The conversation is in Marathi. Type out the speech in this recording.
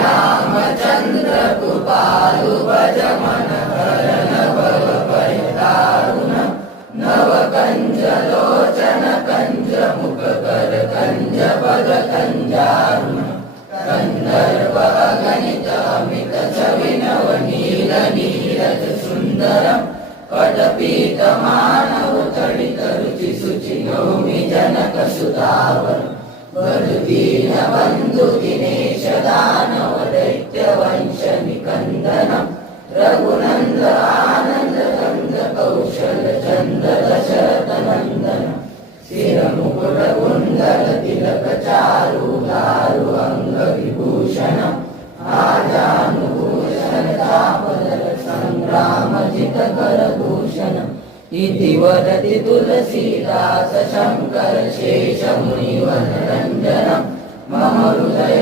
श्रीरामचंद्र कृपालु भज मन हरण भव परितारुण नव कंज लोचन कंज मुख कर कंज पद कंजारुण कंदर्प अगणित अमित छवि नव नील नीरज सुंदरम पटपीत मानव तडित रुचि सुचि नौमि जनक सुतावर वरदीन बंधु दिनेश दानव दैत्य वंश निकंदनम रघुनंद आनंद कंद कौशल चंद दशरथ नंदन सिर मुकुट कुंडल तिलक चारु दारु अंग विभूषण आजानुभूषण तापदल संग्राम जित कर भूषण इति वदति तुलसीदास शंकर शेष मुनिवर रंजनम मम हृदय